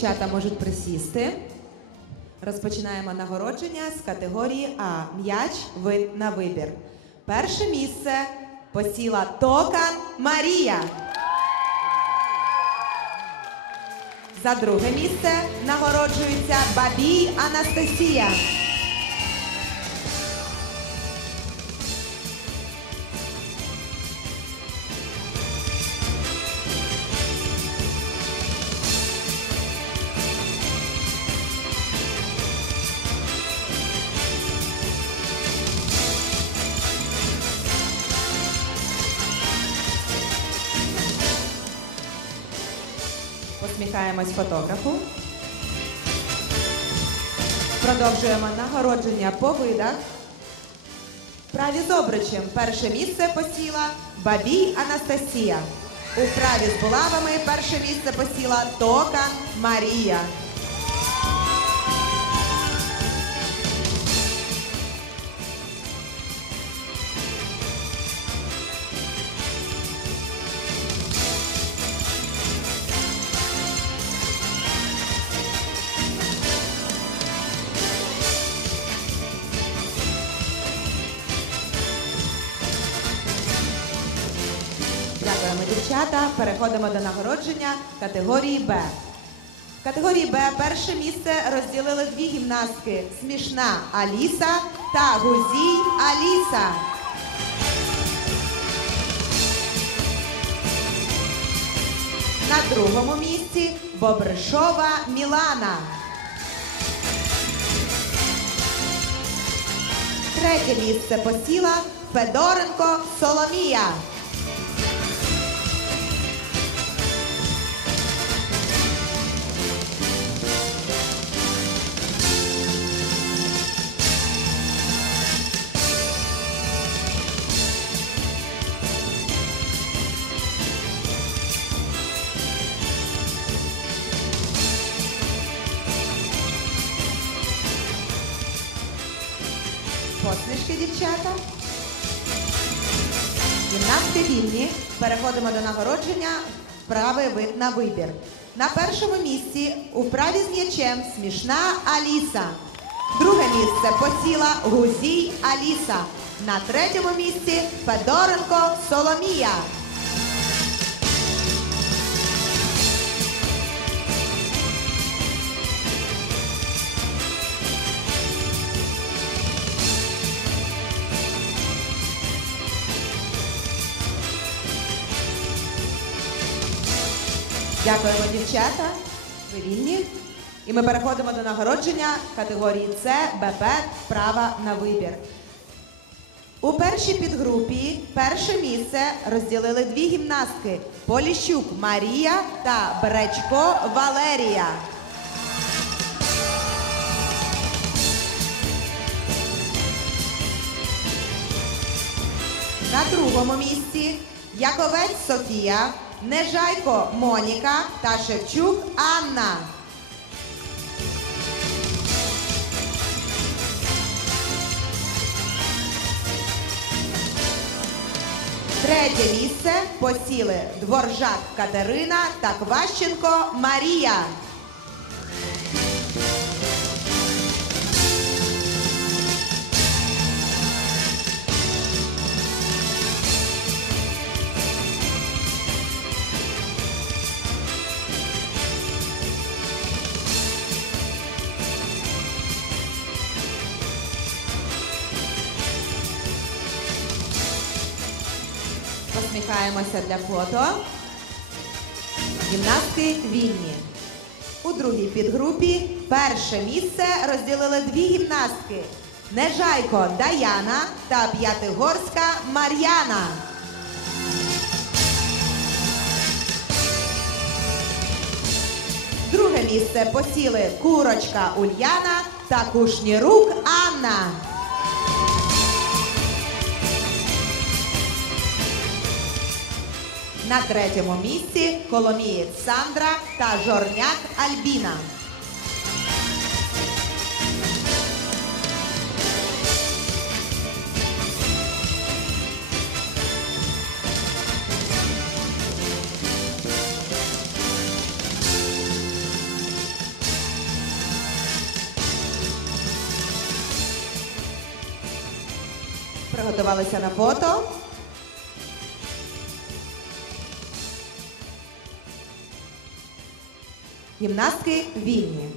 Дівчата можуть присісти. Розпочинаємо нагородження з категорії А. М'яч вид на вибір. Перше місце посіла Токан Марія. За друге місце нагороджується Бабій Анастасія. Посміхаємось фотографу. Продовжуємо нагородження по видах. Праві з обручем перше місце посіла Бабій Анастасія. У вправі з булавами перше місце посіла Токан Марія. Переходимо до нагородження категорії Б. В категорії Б перше місце розділили дві гімнастки Смішна Аліса та Гузій Аліса. На другому місці Бобришова Мілана. Третє місце посіла Федоренко Соломія. Посмішки, дівчата. Гімнастки вільні. Переходимо до нагородження вправи на вибір. На першому місці у вправі з м'ячем смішна Аліса. Друге місце посіла Гузій Аліса. На третьому місці Федоренко Соломія. Дякуємо, дівчата. Ви вільні. І ми переходимо до нагородження категорії С, БП, права на вибір. У першій підгрупі перше місце розділили дві гімнастки Поліщук Марія та Бречко Валерія. На другому місці Яковець Софія, Нежайко Моніка та Шевчук Анна. Третє місце посіли Дворжак Катерина та Кващенко Марія. Посміхаємося для фото. Гімнастки вільні. У другій підгрупі перше місце розділили дві гімнастки. Нежайко Даяна та П'ятигорська Мар'яна. Друге місце посіли Курочка Ульяна та Кушнірук Анна. На третьому місці Коломієць Сандра та Жорняк Альбіна. Приготувалися на фото. Гімнастки вільні.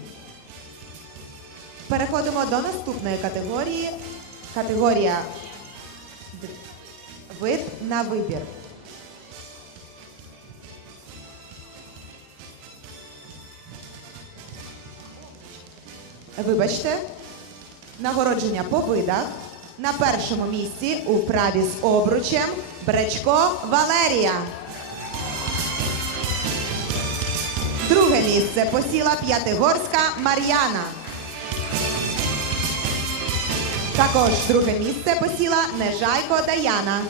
Переходимо до наступної категорії. Категорія вид на вибір. Вибачте, нагородження по видах. На першому місці у вправі з обручем Бречко Валерія. Друге місце посіла П'ятигорська Мар'яна. Також друге місце посіла Нежайко Даяна.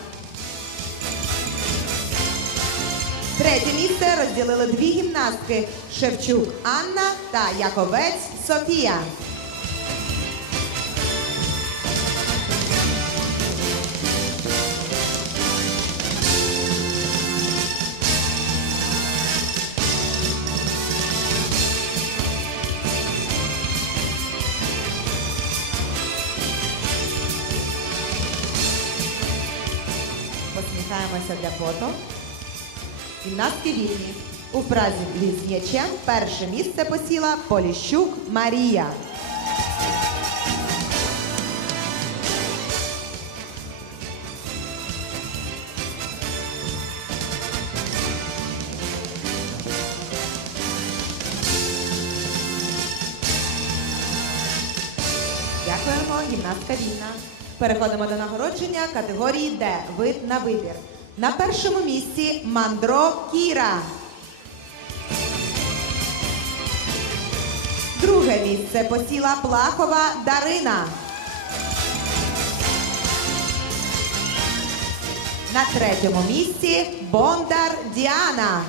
Третє місце розділили дві гімнастки Шевчук Анна та Яковець Софія. Посміхаємося для фото. Гімнастки вільні. У празі з перше місце посіла Поліщук Марія. Переходимо до нагородження категорії Д. Вид на вибір. На першому місці Мандро Кіра. Друге місце посіла Плахова Дарина. На третьому місці Бондар Діана.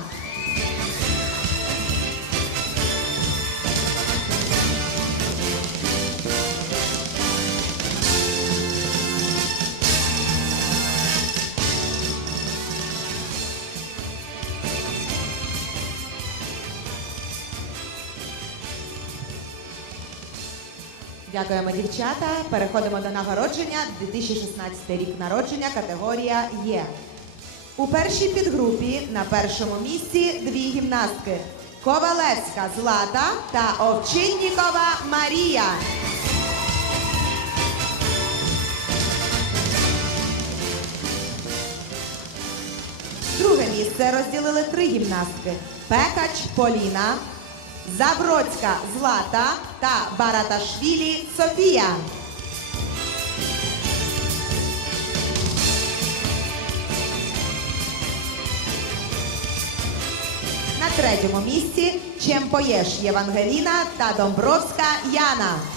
Дякуємо, дівчата. Переходимо до нагородження. 2016 рік народження, категорія Є. У першій підгрупі на першому місці дві гімнастки: Ковалевська Злата та Овчиннікова Марія. Друге місце розділили три гімнастки: Пекач Поліна, Забродська Злата та Бараташвілі Софія. На третьому місці Чемпоєш Євангеліна та Домбровська Яна.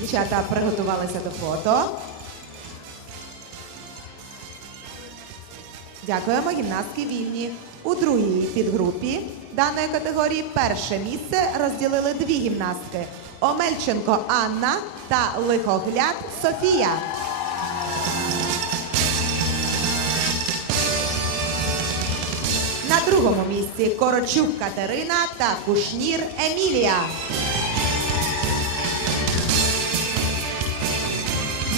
Дівчата приготувалися до фото. Дякуємо, гімнастки вільні. У другій підгрупі даної категорії перше місце розділили дві гімнастки: Омельченко Анна та Лихогляд Софія. На другому місці Корочук Катерина та Кушнір Емілія.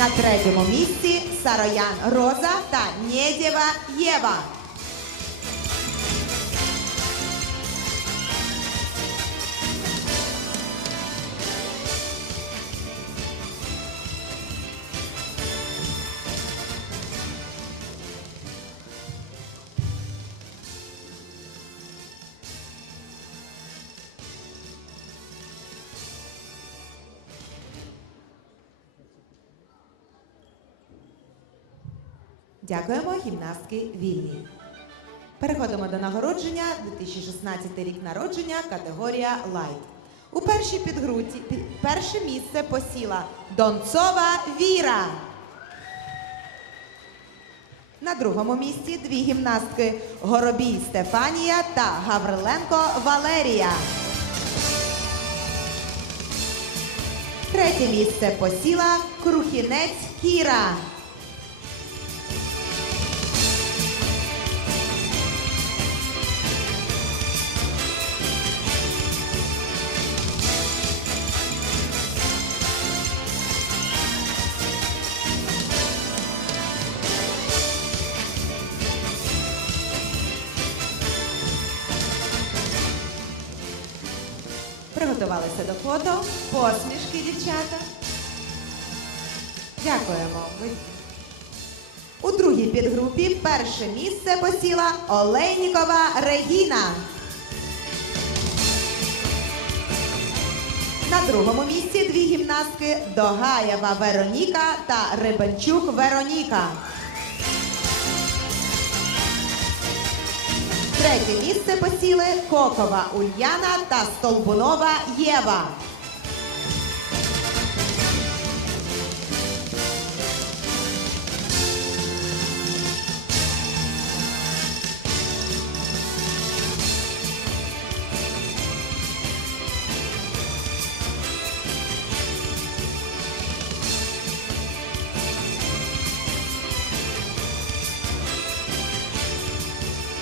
На третьому місці Сароян Роза та Нєдєва Єва. Дякуємо, гімнастки вільні. Переходимо до нагородження 2016 рік народження, категорія Лайт. У першій підгруті перше місце посіла Донцова Віра. На другому місці дві гімнастки Горобій Стефанія та Гавриленко Валерія. Третє місце посіла Крухінець Кіра. Приготувалися до фото. Посмішки, дівчата. Дякуємо. У другій підгрупі перше місце посіла Олейнікова Регіна. На другому місці дві гімнастки Догаєва Вероніка та Рибальчук Вероніка. Третє місце посіли Кокова Ульяна та Столбунова Єва.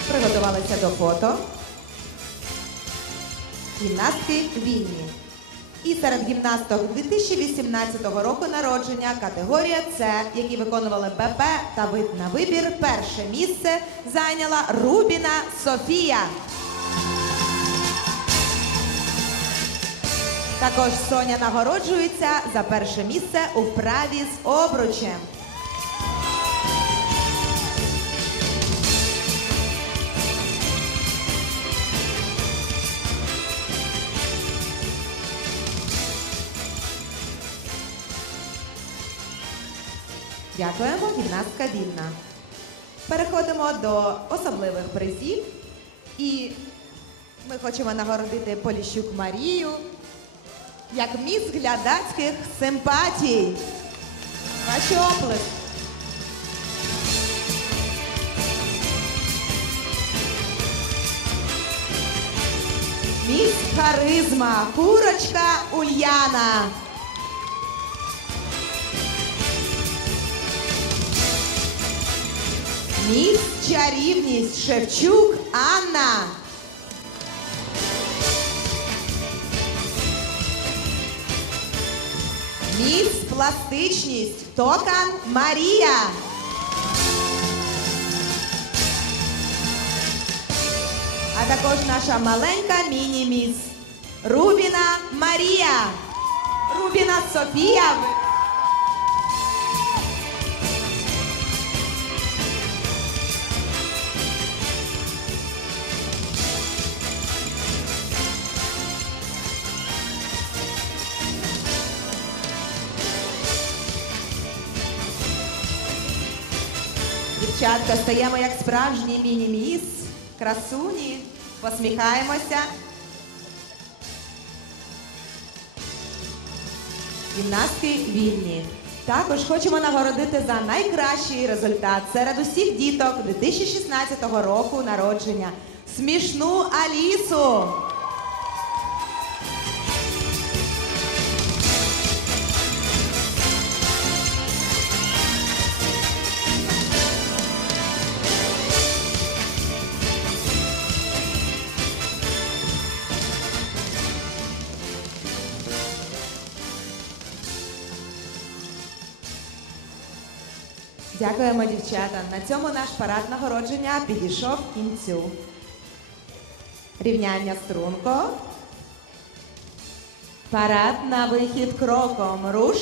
Приготувалися до фото. Гімнастки вільні. І серед гімнасток 2018 року народження категорія С, які виконували БП та вид на вибір, перше місце зайняла Рубіна Софія. Також Соня нагороджується за перше місце у вправі з обручем. Дякуємо, гімнастка вільна. Переходимо до особливих призів. І ми хочемо нагородити Поліщук Марію як міс глядацьких симпатій. Ваші оплески. Міс харизма, курочка Ульяна. Міс чарівність Шевчук Анна. Міс пластичність Токан Марія. А також наша маленька міні-міс Рубіна Марія. Рубіна Софія. Дівчатка, стаємо як справжні міні-міс, красуні, посміхаємося. Гімнастки вільні. Також хочемо нагородити за найкращий результат серед усіх діток 2016 року народження. Смішну Алісу. Дякуємо, дівчата. На цьому наш парад нагородження підійшов кінцю. Рівняння струнко. Парад на вихід кроком. Руш.